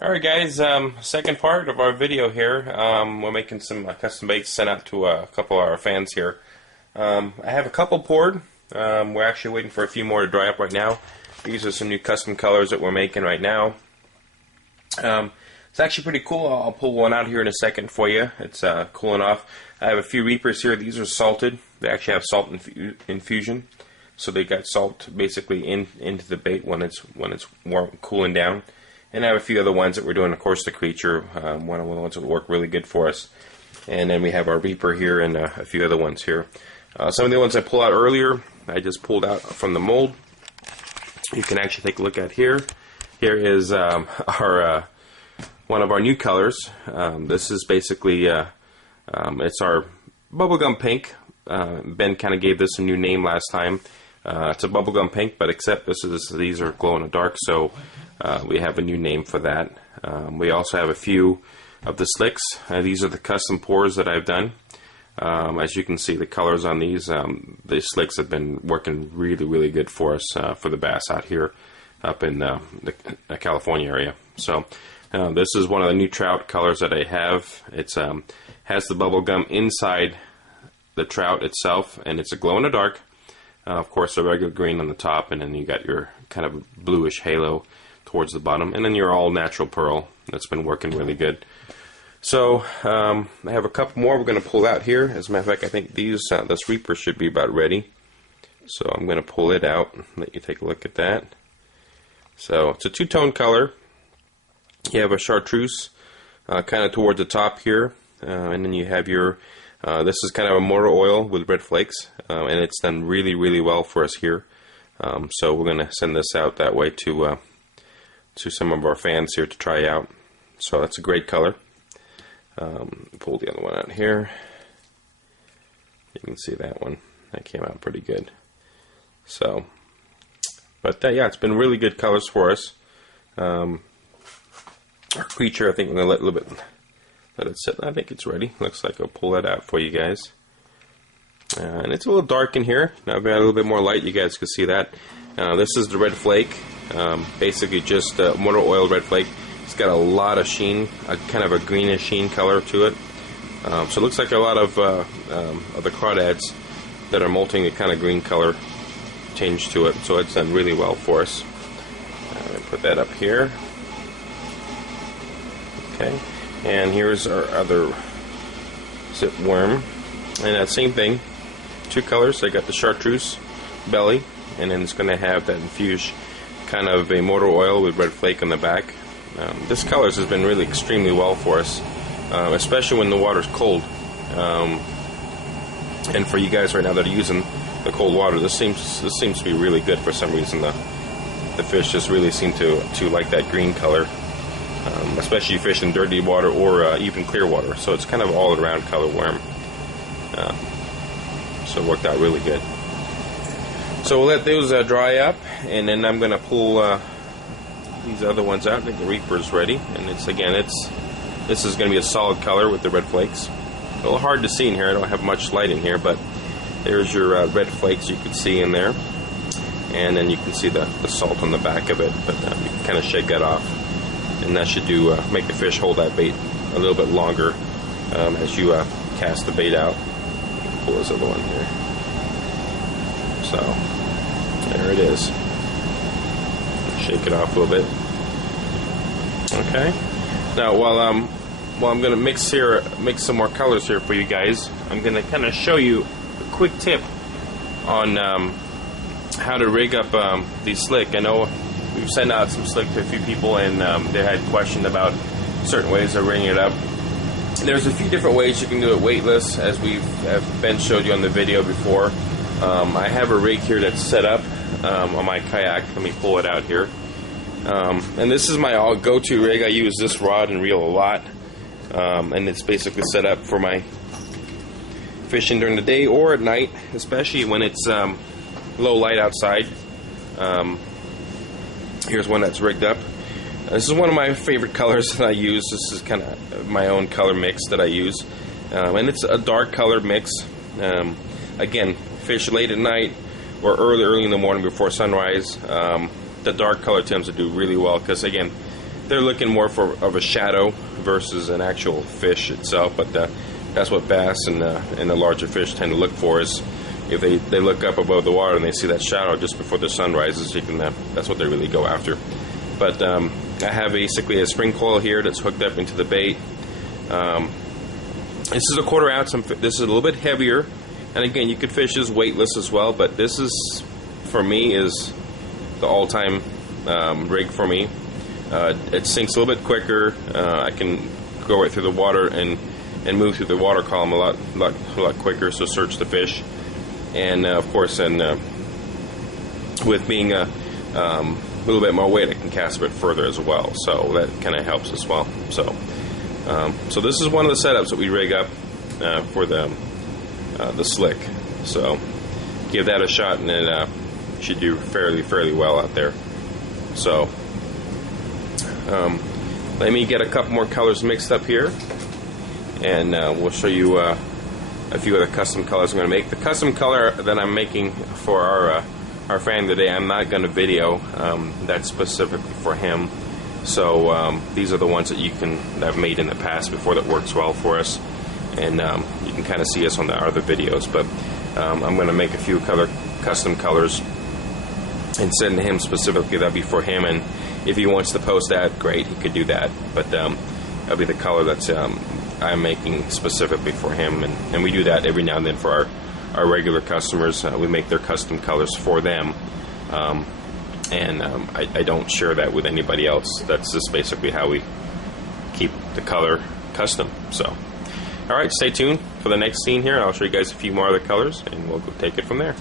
Alright guys, second part of our video here. We're making some custom baits sent out to a couple of our fans here. I have a couple poured. We're actually waiting for a few more to dry up right now. These are some new custom colors that we're making right now. It's actually pretty cool. I'll pull one out here in a second for you. It's cooling off. I have a few Reapers here. These are salted. They actually have salt infusion. So they got salt basically into the bait when it's warm, cooling down. And I have a few other ones that we're doing. Of course, the Creature, one of the ones that will work really good for us. And then we have our Reaper here and a few other ones here. Some of the ones I pulled out earlier, I just pulled out from the mold. You can actually take a look at here. Here is our one of our new colors. This is basically it's our bubblegum pink. Ben kind of gave this a new name last time. It's a bubblegum pink, but except these are glow in the dark, so we have a new name for that. We also have a few of the slicks. These are the custom pours that I've done. As you can see, the colors on these slicks have been working really good for us for the bass out here up in the California area. So this is one of the new trout colors that I have. It's has the bubble gum inside the trout itself, and it's a glow in the dark. Of course, a regular green on the top, and then you got your kind of bluish halo towards the bottom, and then your all natural pearl. That's been working really good. So I have a couple more we're going to pull out here. As a matter of fact, I think this Reaper should be about ready. So I'm going to pull it out and let you take a look at that. So it's a two-tone color. You have a chartreuse kind of towards the top here, and then you have your this is kind of a motor oil with red flakes, and it's done really well for us here. So we're going to send this out that way to some of our fans here to try out. So that's a great color. Pull the other one out here. You can see that one. That came out pretty good. So, but yeah, it's been really good colors for us. Our Creature, I think I'm going to let it sit. I think it's ready. Looks like I'll pull that out for you guys. And it's a little dark in here. Now I've got a little bit more light. You guys can see that. This is the red flake. Basically just motor oil red flake. It's got a lot of sheen, kind of a greenish sheen color to it. So it looks like a lot of the crawdads that are molting a kind of green color tinge to it. So it's done really well for us. I'm going to put that up here. Okay. And here's our other zip worm. And that same thing. Two colors. I got the chartreuse belly, and then it's going to have that infused kind of a motor oil with red flake on the back. This colors has been really extremely well for us, especially when the water's cold. And for you guys right now that are using the cold water, this seems to be really good for some reason. The fish just really seem to like that green color, especially fish in dirty water or even clear water. So it's kind of all around color worm. So it worked out really good. So we'll let those dry up, and then I'm going to pull these other ones out. I think the Reaper's ready, and this is going to be a solid color with the red flakes. A little hard to see in here. I don't have much light in here, but there's your red flakes you can see in there, and then you can see the salt on the back of it. But you can kind of shake that off, and that should make the fish hold that bait a little bit longer as you cast the bait out. Pull this other one here. So there it is. Shake it off a little bit. Okay. Now while I'm going to mix some more colors here for you guys, I'm going to kind of show you a quick tip on how to rig up these slick. I know we've sent out some slick to a few people, and they had questioned about certain ways of rigging it up. There's a few different ways you can do it weightless, as Ben showed you on the video before. I have a rig here that's set up on my kayak. Let me pull it out here. And this is my go-to rig. I use this rod and reel a lot. And it's basically set up for my fishing during the day or at night, especially when it's low light outside. Here's one that's rigged up. This is one of my favorite colors that I use. This is kind of my own color mix that I use. And it's a dark color mix. Again, fish late at night or early in the morning before sunrise. The dark color tends to do really well because, again, they're looking more of a shadow versus an actual fish itself. But that's what bass and the larger fish tend to look for, is if they look up above the water and they see that shadow just before the sun rises, you can that's what they really go after. But I have basically a spring coil here that's hooked up into the bait. This is a 1/4 ounce. This is a little bit heavier, and again, you could fish this weightless as well, but this is, for me, is the all-time rig for me. It sinks a little bit quicker. I can go right through the water and move through the water column a lot quicker, so search the fish. And of course, with being a little bit more weight, I can cast a bit further as well, so that kind of helps as well. So this is one of the setups that we rig up for the slick. So give that a shot, and it should do fairly well out there. So let me get a couple more colors mixed up here, and we'll show you a few other custom colors I'm going to make. The custom color that I'm making for our fan today, I'm not going to video. That's specifically for him. So these are the ones that I've made in the past before that works well for us, and you can kind of see us on the other videos. But I'm going to make a few custom colors and send to him specifically. That'll be for him, and if he wants to post that, great, he could do that. But that'll be the color that's I'm making specifically for him, and we do that every now and then for our regular customers. We make their custom colors for them. I don't share that with anybody else. That's just basically how we keep the color custom. So, alright, stay tuned for the next scene here. I'll show you guys a few more other colors, and we'll go take it from there.